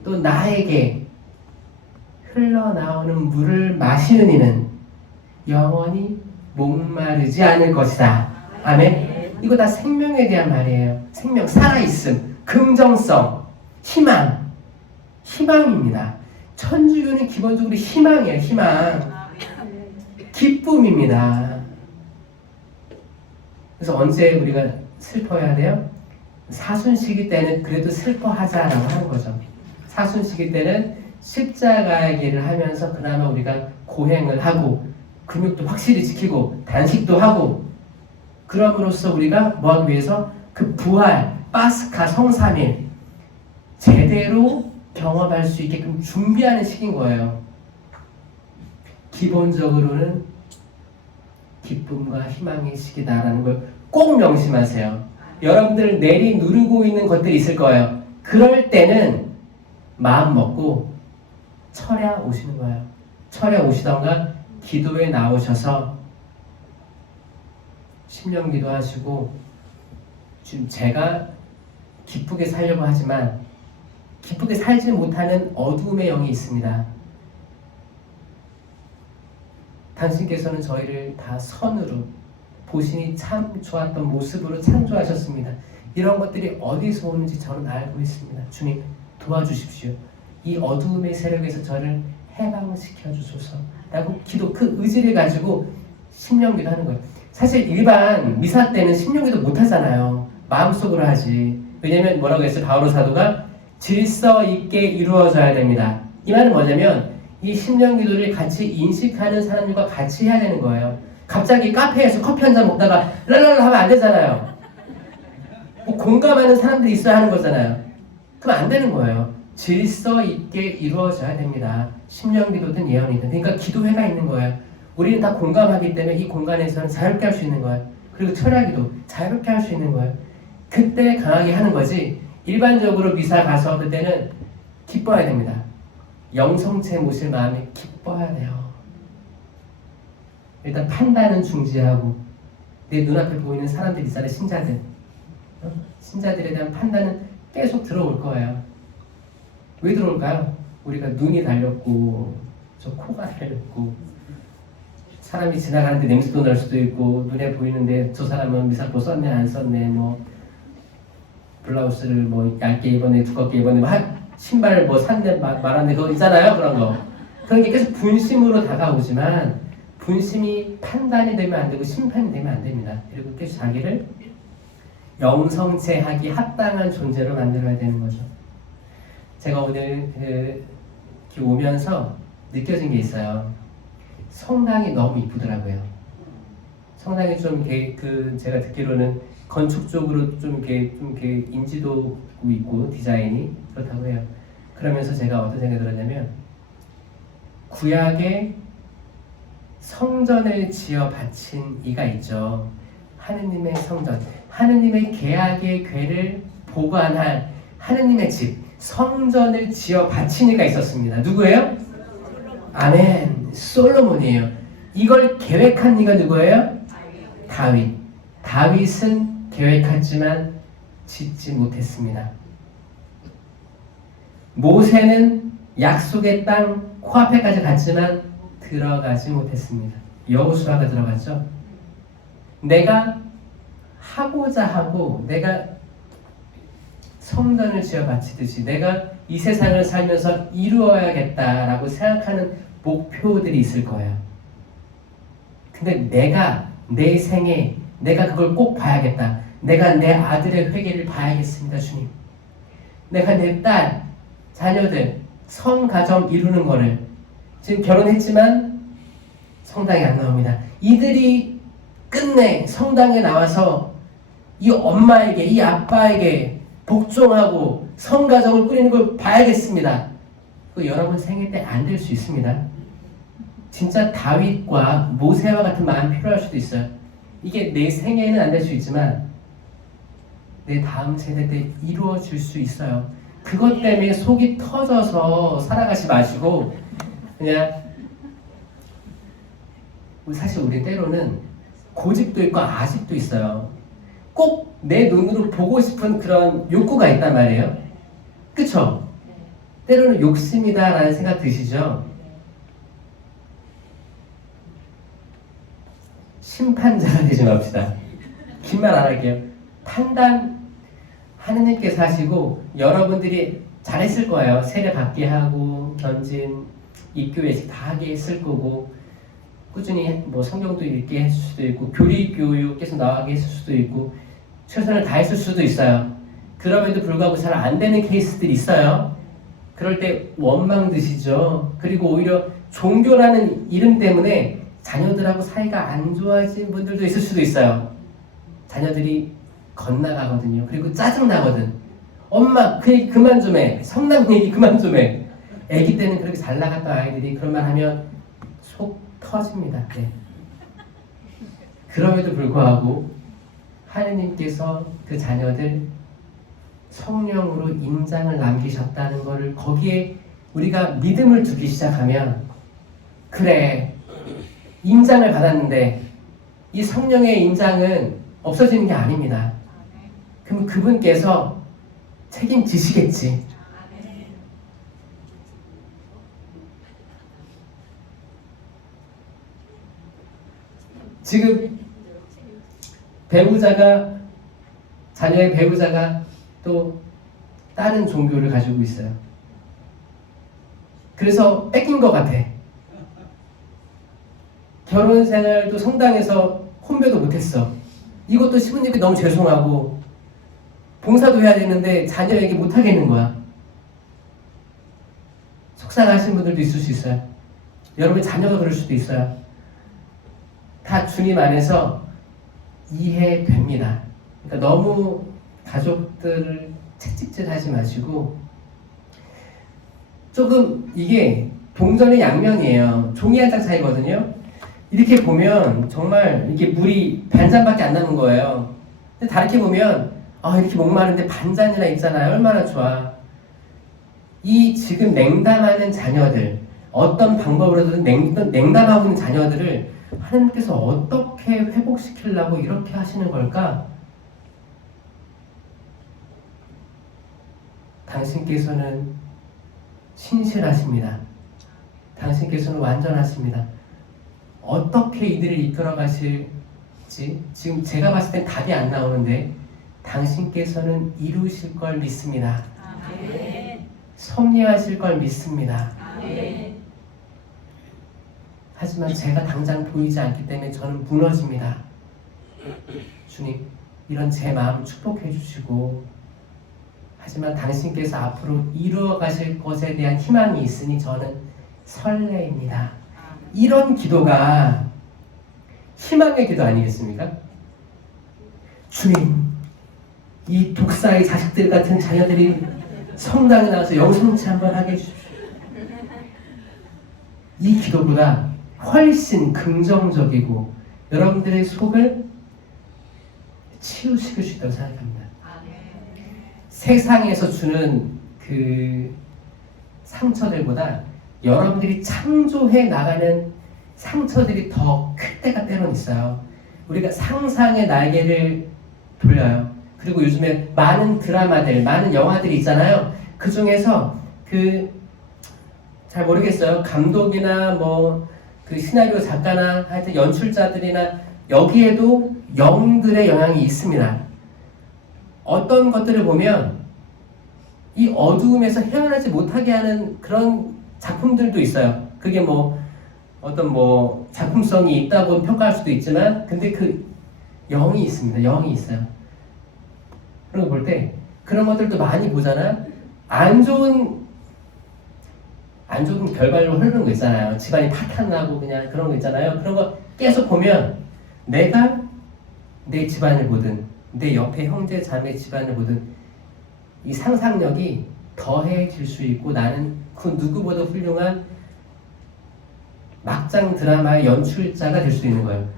또 나에게 흘러나오는 물을 마시는 이는 영원히 목마르지 않을 것이다. 아멘. 이거 다 생명에 대한 말이에요. 생명, 살아있음, 긍정성, 희망입니다. 천주교는 기본적으로 희망이에요. 희망. 기쁨입니다. 그래서 언제 우리가 슬퍼해야 돼요? 사순시기 때는 그래도 슬퍼하자라고 하는 거죠. 사순시기 때는 십자가의 길을 하면서 그나마 우리가 고행을 하고 근육도 확실히 지키고 단식도 하고, 그럼으로써 우리가 뭐하기 위해서 그 부활, 파스카, 성삼일 제대로 경험할 수 있게끔 준비하는 시기인 거예요. 기본적으로는 기쁨과 희망의 시기다라는 걸 꼭 명심하세요. 여러분들 내리 누르고 있는 것들이 있을 거예요. 그럴 때는 마음 먹고 철야 오시는 거예요. 철야 오시던가 기도에 나오셔서 심령기도 하시고, 지금 제가 기쁘게 살려고 하지만 기쁘게 살지 못하는 어두움의 영이 있습니다. 당신께서는 저희를 다 선으로 보시니 참 좋았던 모습으로 창조하셨습니다. 이런 것들이 어디서 오는지 저는 알고 있습니다. 주님 도와주십시오. 이 어두움의 세력에서 저를 해방시켜 주소서 라고 그 의지를 가지고 심령기도 하는 거예요. 사실 일반 미사 때는 심령기도 못 하잖아요. 마음속으로 하지. 왜냐면 뭐라고 했어요? 바오로 사도가 질서 있게 이루어져야 됩니다. 이 말은 뭐냐면 이 심령기도를 같이 인식하는 사람들과 같이 해야 되는 거예요. 갑자기 카페에서 커피 한 잔 먹다가 랄랄라 하면 안 되잖아요. 공감하는 사람들이 있어야 하는 거잖아요. 그럼 안 되는 거예요. 질서 있게 이루어져야 됩니다. 심령기도든 예언이든. 그러니까 기도회가 있는 거예요. 우리는 다 공감하기 때문에 이 공간에서는 자유롭게 할 수 있는 거예요. 그리고 철야기도 자유롭게 할 수 있는 거예요. 그때 강하게 하는 거지, 일반적으로 미사 가서 그때는 기뻐야 됩니다. 영성체 모실 마음에 기뻐야 돼요. 일단 판단은 중지하고, 내 눈앞에 보이는 사람들 있잖아요. 신자들. 신자들에 대한 판단은 계속 들어올 거예요. 왜 들어올까요? 우리가 눈이 달렸고 저 코가 달렸고 사람이 지나가는데 냄새도 날 수도 있고, 눈에 보이는데 저 사람은 미사포 썼네 안 썼네, 뭐 블라우스를 뭐 얇게 입었네 두껍게 입었네, 뭐 신발 뭐 샀네 말았네, 그거 있잖아요. 그런 게 계속 분심으로 다가오지만 분심이 판단이 되면 안 되고 심판이 되면 안 됩니다. 그리고 계속 자기를 영성체하기 합당한 존재로 만들어야 되는 거죠. 제가 오늘 이렇게 오면서 느껴진 게 있어요. 성당이 너무 이쁘더라고요. 성당이 좀 제가 듣기로는 건축적으로 좀 이렇게 인지도 있고 디자인이 그렇다고 해요. 그러면서 제가 어떤 생각이 들었냐면, 구약에 성전을 지어 바친 이가 있죠. 하느님의 성전, 하느님의 계약의 궤를 보관할 하느님의 집, 성전을 지어 바친 이가 있었습니다. 누구예요? 아멘. 솔로몬이에요. 이걸 계획한 이가 누구예요? 다윗. 다윗은 계획했지만 짓지 못했습니다. 모세는 약속의 땅 코앞에까지 갔지만 들어가지 못했습니다. 여호수아가 들어갔죠. 내가 하고자 하고 내가 성전을 지어 바치듯이 내가 이 세상을 살면서 이루어야겠다라고 생각하는 목표들이 있을 거예요. 근데 내가 내 생에 내가 그걸 꼭 봐야겠다. 내가 내 아들의 회개를 봐야겠습니다, 주님. 내가 내 딸, 자녀들, 성가정 이루는 거를 지금 결혼했지만 성당에 안 나옵니다. 이들이 끝내 성당에 나와서 이 엄마에게, 이 아빠에게 복종하고 성가정을 꾸리는 걸 봐야겠습니다. 그 여러분 생일 때 안 될 수 있습니다. 진짜 다윗과 모세와 같은 마음이 필요할 수도 있어요. 이게 내 생애에는 안 될 수 있지만 내 다음 세대 때 이루어질 수 있어요. 그것 때문에 속이 터져서 살아가지 마시고 그냥 사실 우리 때로는 고집도 있고 아집도 있어요. 꼭 내 눈으로 보고 싶은 그런 욕구가 있단 말이에요. 그쵸? 때로는 욕심이다 라는 생각 드시죠? 심판자가 되지 맙시다. 긴 말 안 할게요. 판단 하느님께서 하시고 여러분들이 잘했을 거예요. 세례 받게 하고 견진 입교회식 다 하게 했을 거고 꾸준히 뭐 성경도 읽게 했을 수도 있고 교리 교육 계속 나가게 했을 수도 있고 최선을 다했을 수도 있어요. 그럼에도 불구하고 잘 안 되는 케이스들이 있어요. 그럴 때 원망 드시죠. 그리고 오히려 종교라는 이름 때문에 자녀들하고 사이가 안 좋아진 분들도 있을 수도 있어요. 자녀들이 건나가거든요. 그리고 짜증나거든. 엄마 그 얘기 그만 좀 해. 성남 얘기 그만 좀 해. 아기 때는 그렇게 잘 나갔던 아이들이 그런 말 하면 속 터집니다. 네. 그럼에도 불구하고 하느님께서 그 자녀들 성령으로 인장을 남기셨다는 것을 거기에 우리가 믿음을 두기 시작하면 그래 인장을 받았는데 이 성령의 인장은 없어지는 게 아닙니다. 그럼 그분께서 책임지시겠지. 지금 자녀의 배우자가 또 다른 종교를 가지고 있어요. 그래서 뺏긴 것 같아. 결혼 생활도 성당에서 혼배도 못했어. 이것도 시부님께 너무 죄송하고 봉사도 해야 되는데 자녀에게 못하겠는 거야. 속상하신 분들도 있을 수 있어요. 여러분 자녀가 그럴 수도 있어요. 다 주님 안에서 이해됩니다. 그러니까 너무 가족들을 채찍질하지 마시고 조금 이게 동전의 양면이에요. 종이 한 장 차이거든요. 이렇게 보면 정말 이게 물이 반잔밖에 안 남은 거예요. 근데 다르게 보면 이렇게 목마른데 반잔이나 있잖아요. 얼마나 좋아. 이 지금 냉담하는 자녀들 어떤 방법으로든 냉담하고 있는 자녀들을 하나님께서 어떻게 회복시키려고 이렇게 하시는 걸까? 당신께서는 신실하십니다. 당신께서는 완전하십니다. 어떻게 이들을 이끌어 가실지 지금 제가 봤을 땐 답이 안 나오는데 당신께서는 이루실 걸 믿습니다. 아멘. 섭리하실 걸 믿습니다. 아멘. 하지만 제가 당장 보이지 않기 때문에 저는 무너집니다. 주님, 이런 제 마음 축복해 주시고 하지만 당신께서 앞으로 이루어 가실 것에 대한 희망이 있으니 저는 설레입니다. 이런 기도가 희망의 기도 아니겠습니까? 주님, 이 독사의 자식들 같은 자녀들이 성당에 나와서 영성치 한번 하게 해주십시오. 이 기도보다 훨씬 긍정적이고 여러분들의 속을 치유시킬 수 있다고 생각합니다. 세상에서 주는 그 상처들보다 여러분들이 창조해 나가는 상처들이 더 클 때가 때론 있어요. 우리가 상상의 날개를 돌려요. 그리고 요즘에 많은 드라마들, 많은 영화들이 있잖아요. 그 중에서 잘 모르겠어요. 감독이나 뭐 그 시나리오 작가나 하여튼 연출자들이나 여기에도 영들의 영향이 있습니다. 어떤 것들을 보면 이 어두움에서 헤어나지 못하게 하는 그런 작품들도 있어요. 그게 뭐 어떤 뭐 작품성이 있다고 평가할 수도 있지만 근데 그 영이 있습니다. 영이 있어요. 그런 거 볼 때 그런 것들도 많이 보잖아. 안 좋은 결말로 흐르는 거 있잖아요. 집안이 파탄나고 그냥 그런 거 있잖아요. 그런 거 계속 보면 내가 내 집안을 보든 내 옆에 형제 자매 집안을 보든 이 상상력이 더해질 수 있고 나는 그 누구보다 훌륭한 막장 드라마의 연출자가 될 수 있는 거예요.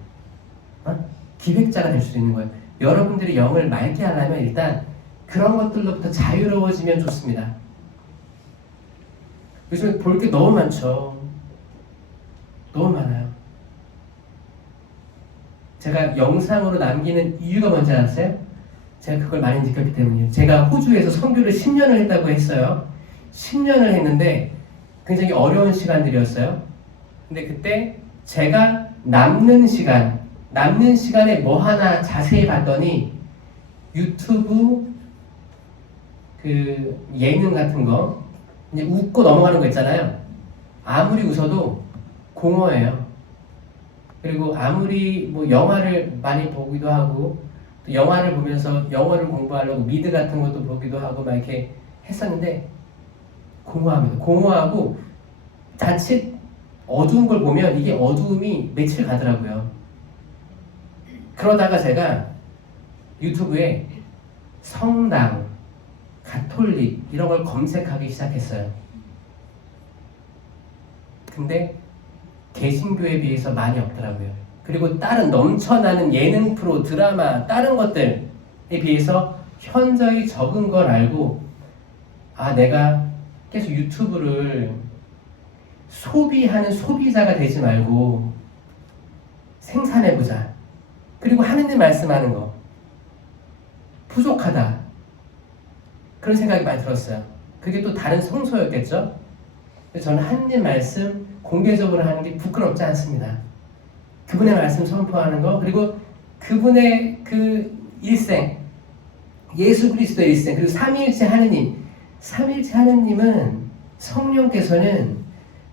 기획자가 될 수 있는 거예요. 여러분들이 영을 맑게 하려면 일단 그런 것들로부터 자유로워지면 좋습니다. 요즘에 볼 게 너무 많죠. 너무 많아요. 제가 영상으로 남기는 이유가 뭔지 아세요? 제가 그걸 많이 느꼈기 때문이에요. 제가 호주에서 선교를 10년을 했다고 했어요. 10년을 했는데 굉장히 어려운 시간들이었어요. 근데 그때 제가 남는 시간에 뭐 하나 자세히 봤더니 유튜브 그 예능 같은 거 이제 웃고 넘어가는 거 있잖아요. 아무리 웃어도 공허해요. 그리고 아무리 뭐 영화를 많이 보기도 하고 또 영화를 보면서 영어를 공부하려고 미드 같은 것도 보기도 하고 막 이렇게 했었는데 공허합니다. 공허하고 자칫 어두운 걸 보면 이게 어두움이 며칠 가더라고요. 그러다가 제가 유튜브에 성당, 가톨릭 이런 걸 검색하기 시작했어요. 근데 개신교에 비해서 많이 없더라고요. 그리고 다른 넘쳐나는 예능 프로, 드라마, 다른 것들에 비해서 현저히 적은 걸 알고 내가 계속 유튜브를 소비하는 소비자가 되지 말고 생산해보자. 그리고 하느님 말씀하는 거 부족하다. 그런 생각이 많이 들었어요. 그게 또 다른 성소였겠죠? 저는 하느님 말씀 공개적으로 하는 게 부끄럽지 않습니다. 그분의 말씀 선포하는 거 그리고 그분의 그 일생 예수 그리스도의 일생 그리고 삼위일체 하느님은 성령께서는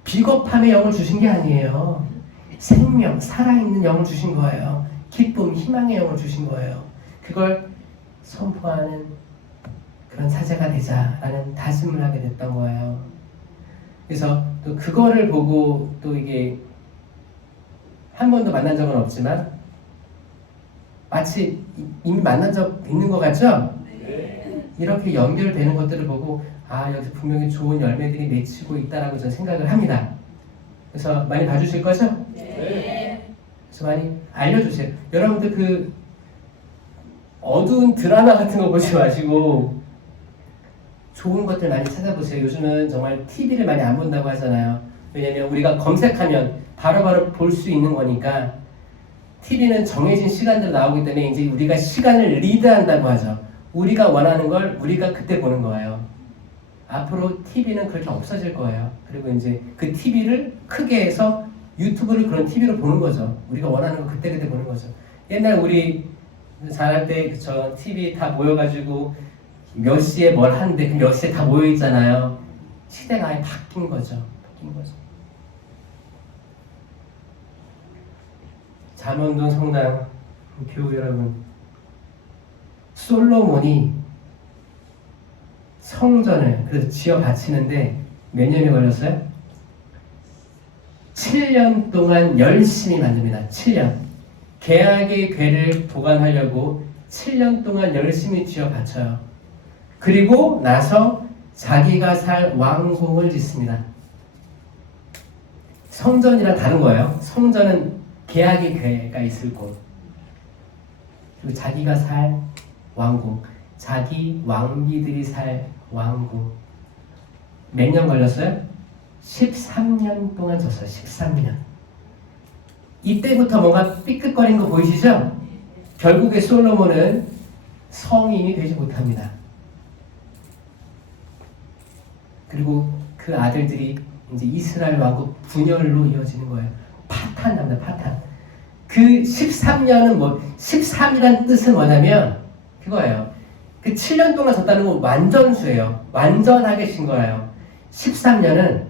비겁함의 영을 주신 게 아니에요. 생명, 살아있는 영을 주신 거예요. 기쁨, 희망의 영을 주신 거예요. 그걸 선포하는 그런 사제가 되자라는 다짐을 하게 됐던 거예요. 그래서 또 그거를 보고 또 이게 한 번도 만난 적은 없지만 마치 이미 만난 적 있는 것 같죠? 네. 이렇게 연결되는 것들을 보고 여기서 분명히 좋은 열매들이 맺히고 있다라고 저는 생각을 합니다. 그래서 많이 봐주실 거죠? 네. 그래서 많이 알려주세요. 여러분들 그 어두운 드라마 같은 거 보지 마시고 좋은 것들 많이 찾아보세요. 요즘은 정말 TV를 많이 안 본다고 하잖아요. 왜냐면 우리가 검색하면 바로바로 볼 수 있는 거니까 TV는 정해진 시간대로 나오기 때문에 이제 우리가 시간을 리드한다고 하죠. 우리가 원하는 걸 우리가 그때 보는 거예요. 앞으로 TV는 그렇게 없어질 거예요. 그리고 이제 그 TV를 크게 해서 유튜브를 그런 TV로 보는 거죠. 우리가 원하는 거 그때그때 보는 거죠. 옛날 우리 잘할 때 그쵸 TV 다 모여가지고 몇 시에 뭘 하는데 그 몇 시에 다 모여 있잖아요. 시대가 아예 바뀐 거죠. 잠원동 성당 교우 여러분, 솔로몬이 성전을 그래서 지어 바치는데 몇 년이 걸렸어요? 7년 동안 열심히 만듭니다. 7년. 계약의 궤를 보관하려고 7년 동안 열심히 지어 바쳐요. 그리고 나서 자기가 살 왕궁을 짓습니다. 성전이랑 다른 거예요. 성전은 계약의 궤가 있을 곳. 그리고 자기가 살 왕궁. 자기 왕비들이 살 왕궁. 몇 년 걸렸어요? 13년 동안 졌어요. 13년. 이때부터 뭔가 삐끗거리는 거 보이시죠? 결국에 솔로몬은 성인이 되지 못합니다. 그리고 그 아들들이 이제 이스라엘 왕국 분열로 이어지는 거예요. 파탄납니다. 파탄. 그 13년은 13이란 뜻은 뭐냐면 그거예요. 그 7년 동안 졌다는 건 완전수예요. 완전하게 진 거예요. 13년은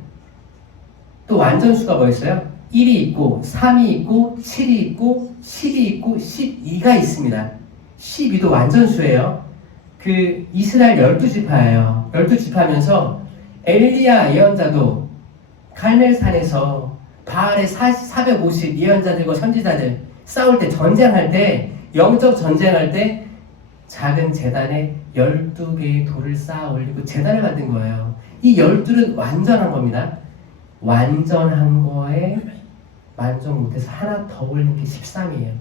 또 완전수가 뭐였어요? 1이 있고 3이 있고 7이 있고 10이 있고 12가 있습니다. 12도 완전수예요. 그 이스라엘 12지파예요. 12지파면서 엘리야 예언자도 갈멜산에서 바알의 450 예언자들과 선지자들 싸울 때 전쟁할 때 영적 전쟁할 때 작은 제단에 12개의 돌을 쌓아 올리고 제단을 만든 거예요. 이 12는 완전한 겁니다. 완전한 거에 만족 못해서 하나 더 올린 게 13이에요.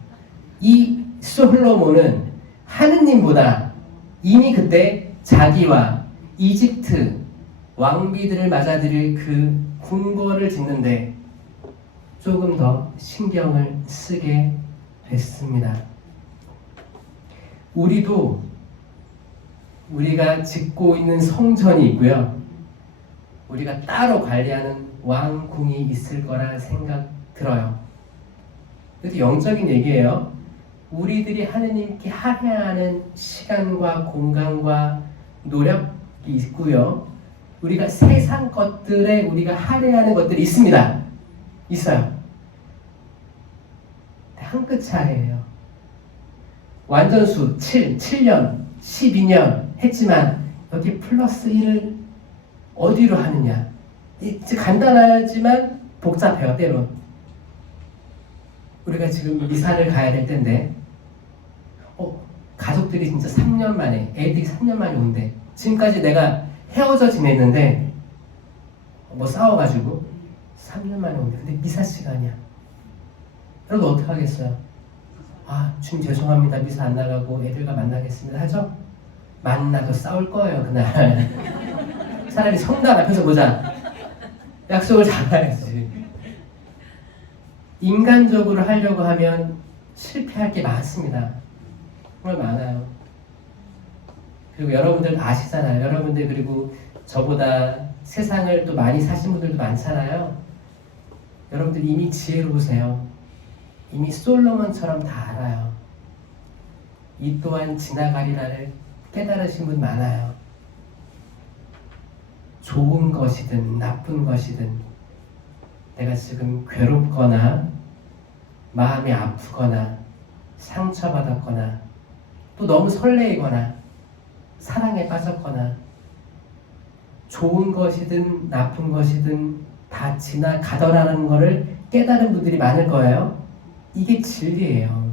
이 솔로몬은 하느님보다 이미 그때 자기와 이집트 왕비들을 맞아들일 그 궁궐을 짓는데 조금 더 신경을 쓰게 됐습니다. 우리가 짓고 있는 성전이 있고요. 우리가 따로 관리하는 왕궁이 있을 거라 생각 들어요. 이것도 영적인 얘기예요. 우리들이 하느님께 할애하는 시간과 공간과 노력이 있고요. 우리가 세상 것들에 우리가 할애하는 것들이 있습니다. 있어요. 한 끗 차이예요. 완전수 7년, 12년 했지만 여기 플러스 1을 어디로 하느냐. 간단하지만 복잡해요. 때론. 우리가 지금 이사를 가야 될 텐데 가족들이 진짜 3년 만에 애들이 3년 만에 온대. 지금까지 내가 헤어져 지냈는데 싸워가지고 3년 만에 온대. 근데 미사 시간이야. 여러분 어떻게 하겠어요? 주님 죄송합니다. 미사 안 나가고 애들과 만나겠습니다 하죠? 만나도 싸울 거예요 그날. 차라리 성당 앞에서 보자. 약속을 잡아야지. 인간적으로 하려고 하면 실패할 게 많습니다. 정말 많아요. 그리고 여러분들 아시잖아요. 여러분들 그리고 저보다 세상을 또 많이 사신 분들도 많잖아요. 여러분들 이미 지혜로우세요. 이미 솔로몬처럼 다 알아요. 이 또한 지나가리라를 깨달으신 분 많아요. 좋은 것이든 나쁜 것이든 내가 지금 괴롭거나 마음이 아프거나 상처받았거나 또 너무 설레이거나 사랑에 빠졌거나 좋은 것이든 나쁜 것이든 다 지나가더라는 것을 깨달은 분들이 많을 거예요. 이게 진리예요.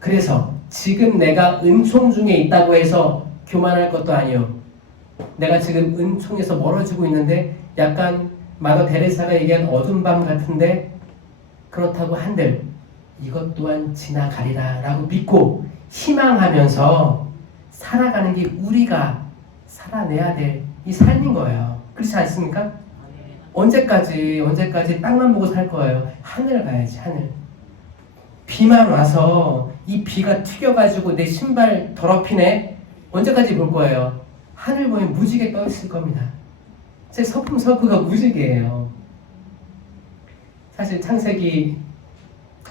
그래서 지금 내가 은총 중에 있다고 해서 교만할 것도 아니요. 내가 지금 은총에서 멀어지고 있는데 약간 마더 데레사가 얘기한 어두운 밤 같은데 그렇다고 한들 이것 또한 지나가리라 라고 믿고 희망하면서 살아가는 게 우리가 살아내야 될 이 삶인 거예요. 그렇지 않습니까? 언제까지 땅만 보고 살 거예요. 하늘 가야지. 하늘. 비만 와서 이 비가 튀겨가지고 내 신발 더럽히네. 언제까지 볼 거예요. 하늘 보면 무지개 떠 있을 겁니다. 제 서품서구가 무지개예요. 사실 창세기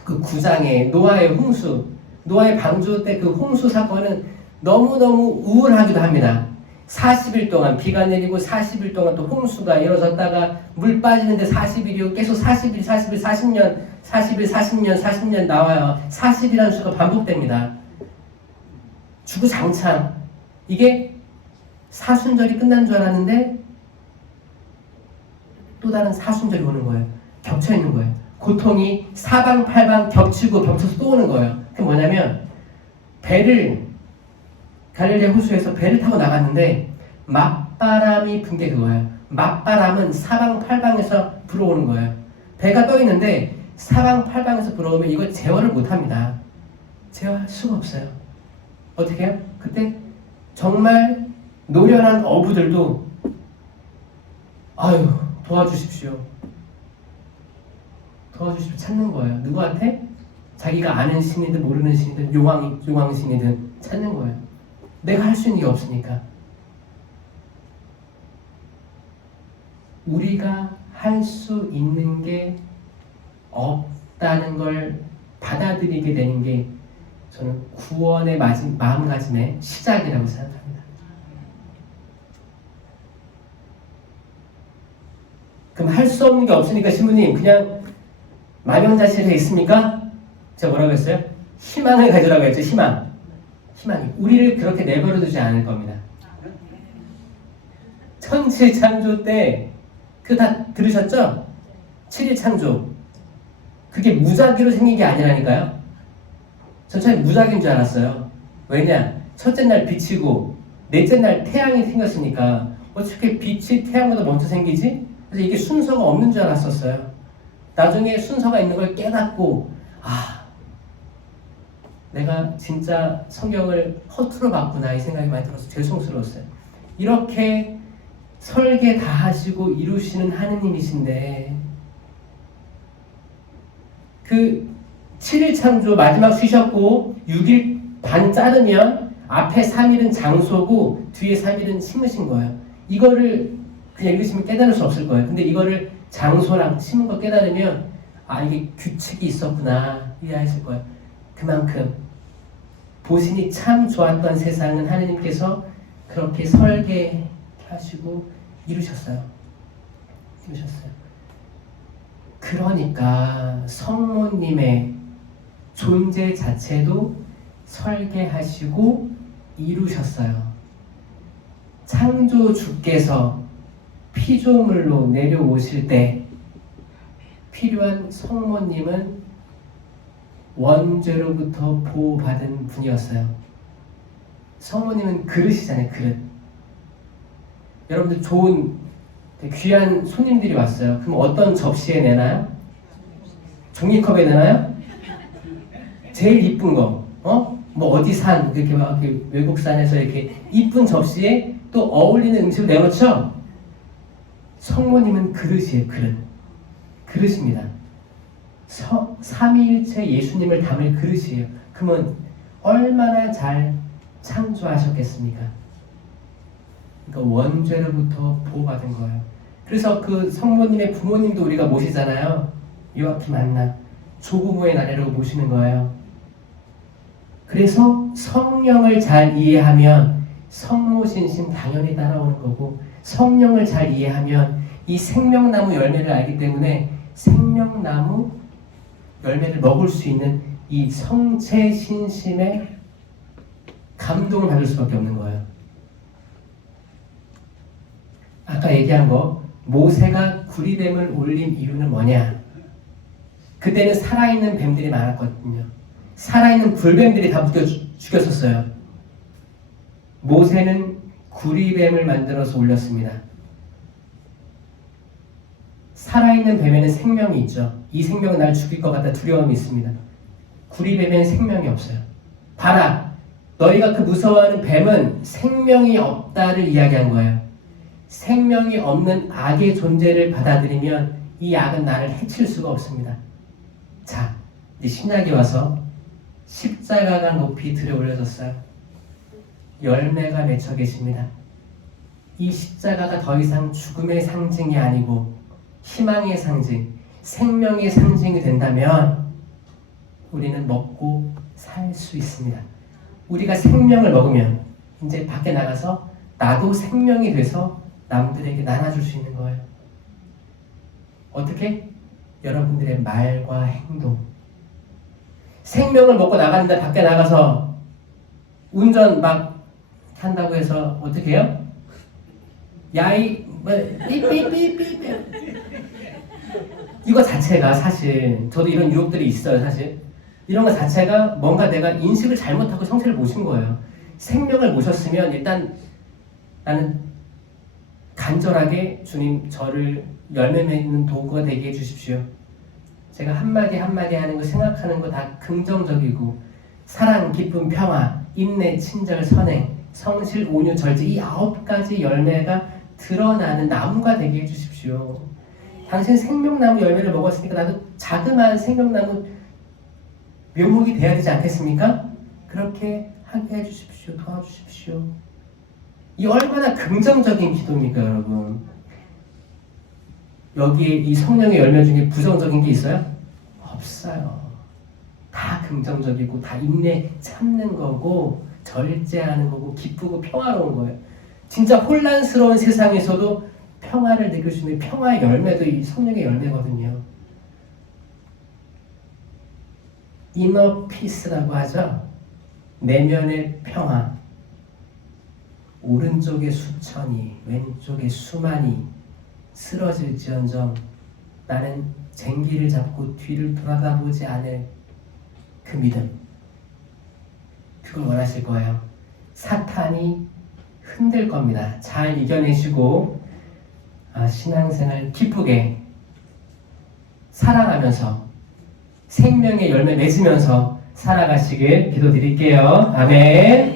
그 9장에 노아의 홍수, 노아의 방주 때 그 홍수 사건은 너무너무 우울하기도 합니다. 40일 동안 비가 내리고 40일 동안 또 홍수가 이루어졌다가 물 빠지는데 40일이고 계속 40일, 40년, 40년 나와요. 40이라는 수가 반복됩니다. 주구장창. 이게 사순절이 끝난 줄 알았는데 또 다른 사순절이 오는 거예요. 겹쳐 있는 거예요. 고통이 사방팔방 겹쳐서 또 오는 거예요. 그게 뭐냐면 갈릴리 호수에서 배를 타고 나갔는데 맞바람이 분 게 그거예요. 맞바람은 사방팔방에서 불어오는 거예요. 배가 떠 있는데 사방팔방에서 불어오면 이걸 제어를 못합니다. 제어할 수가 없어요. 어떻게 해요? 그때 정말 노련한 어부들도 도와주십시오. 도와주십시오. 찾는 거예요. 누구한테? 자기가 아는 신이든 모르는 신이든 용왕신이든 찾는 거예요. 내가 할 수 있는 게 없으니까. 우리가 할 수 있는 게 없다는 걸 받아들이게 되는 게 저는 구원의 마음가짐의 시작이라고 생각합니다. 그럼 할 수 없는 게 없으니까 신부님 그냥 망연자실해 있습니까? 제가 뭐라고 했어요? 희망을 가지라고 했죠. 희망이 우리를 그렇게 내버려 두지 않을 겁니다. 천지 창조 때 그거 다 들으셨죠? 7일 창조 그게 무작위로 생긴 게 아니라니까요. 전 처음에 무작위인 줄 알았어요. 왜냐? 첫째 날 빛이고 넷째 날 태양이 생겼으니까 어떻게 빛이 태양보다 먼저 생기지? 그래서 이게 순서가 없는 줄 알았었어요. 나중에 순서가 있는 걸 깨닫고 내가 진짜 성경을 허투루 봤구나 이 생각이 많이 들어서 죄송스러웠어요. 이렇게 설계 다 하시고 이루시는 하느님이신데 그 7일 창조 마지막 쉬셨고 6일 반 자르면 앞에 3일은 장소고 뒤에 3일은 심으신 거예요. 이거를 그냥 읽으시면 깨달을 수 없을 거예요. 근데 이거를 장소랑 심은 거 깨달으면 이게 규칙이 있었구나 이해하실 거예요. 그만큼 보시니 참 좋았던 세상은 하느님께서 그렇게 설계하시고 이루셨어요. 그러니까 성모님의 존재 자체도 설계하시고 이루셨어요. 창조주께서 피조물로 내려오실 때 필요한 성모님은 원죄로부터 보호받은 분이었어요. 성모님은 그릇이잖아요. 그릇. 여러분들 좋은 귀한 손님들이 왔어요. 그럼 어떤 접시에 내나요? 종이컵에 내나요? 제일 이쁜 거, 뭐 어디 산 이렇게 막 외국산에서 이렇게 이쁜 접시에 또 어울리는 음식을 내놓죠. 성모님은 그릇이에요. 그릇입니다. 삼위일체 예수님을 담을 그릇이에요. 그러면 얼마나 잘 창조하셨겠습니까? 그러니까 원죄로부터 보호받은 거예요. 그래서 그 성모님의 부모님도 우리가 모시잖아요. 요아kim 안나 조부모의 나라로 모시는 거예요. 그래서 성령을 잘 이해하면 성모신심 당연히 따라오는 거고 성령을 잘 이해하면 이 생명나무 열매를 알기 때문에 생명나무 열매를 먹을 수 있는 이 성체신심의 감동을 받을 수밖에 없는 거예요. 아까 얘기한 거 모세가 구리뱀을 올린 이유는 뭐냐? 그때는 살아있는 뱀들이 많았거든요. 살아있는 불뱀들이 다 묶여 죽였었어요. 모세는 구리뱀을 만들어서 올렸습니다. 살아있는 뱀에는 생명이 있죠. 이 생명은 날 죽일 것 같다 두려움이 있습니다. 구리뱀에는 생명이 없어요. 봐라, 너희가 그 무서워하는 뱀은 생명이 없다를 이야기한 거예요. 생명이 없는 악의 존재를 받아들이면 이 악은 나를 해칠 수가 없습니다. 자, 이제 신약에 와서 십자가가 높이 들어 올려졌어요. 열매가 맺혀 계십니다. 이 십자가가 더 이상 죽음의 상징이 아니고 희망의 상징, 생명의 상징이 된다면 우리는 먹고 살 수 있습니다. 우리가 생명을 먹으면 이제 밖에 나가서 나도 생명이 돼서 남들에게 나눠줄 수 있는 거예요. 어떻게? 여러분들의 말과 행동. 생명을 먹고 나가는데 밖에 나가서 운전 막 한다고 해서 어떻게 해요? 야이 삐삐삐삐삐 이거 자체가 사실 저도 이런 유혹들이 있어요. 사실 이런 거 자체가 뭔가 내가 인식을 잘못하고 성체를 모신 거예요. 생명을 모셨으면 일단 나는 간절하게 주님 저를 열매 맺는 도구가 되게 해주십시오. 제가 한마디 한마디 하는 거 생각하는 거 다 긍정적이고 사랑, 기쁨, 평화, 인내, 친절, 선행, 성실, 온유, 절제 이 9가지 열매가 드러나는 나무가 되게 해주십시오. 당신 생명나무 열매를 먹었으니까 나도 자그마한 생명나무 묘목이 돼야 되지 않겠습니까? 그렇게 하게 해주십시오. 도와주십시오. 이 얼마나 긍정적인 기도입니까, 여러분? 여기에 이 성령의 열매 중에 부정적인 게 있어요? 없어요. 다 긍정적이고 다 인내 참는 거고 절제하는 거고 기쁘고 평화로운 거예요. 진짜 혼란스러운 세상에서도 평화를 느낄 수 있는 평화의 열매도 이 성령의 열매거든요. 이너 피스라고 하죠. 내면의 평화. 오른쪽에 수천이 왼쪽에 수만이 쓰러질지언정 나는 쟁기를 잡고 뒤를 돌아다보지 않을 그 믿음. 그걸 원하실 거예요. 사탄이 흔들 겁니다. 잘 이겨내시고 신앙생활 기쁘게 사랑하면서 생명의 열매 맺으면서 살아가시길 기도드릴게요. 아멘.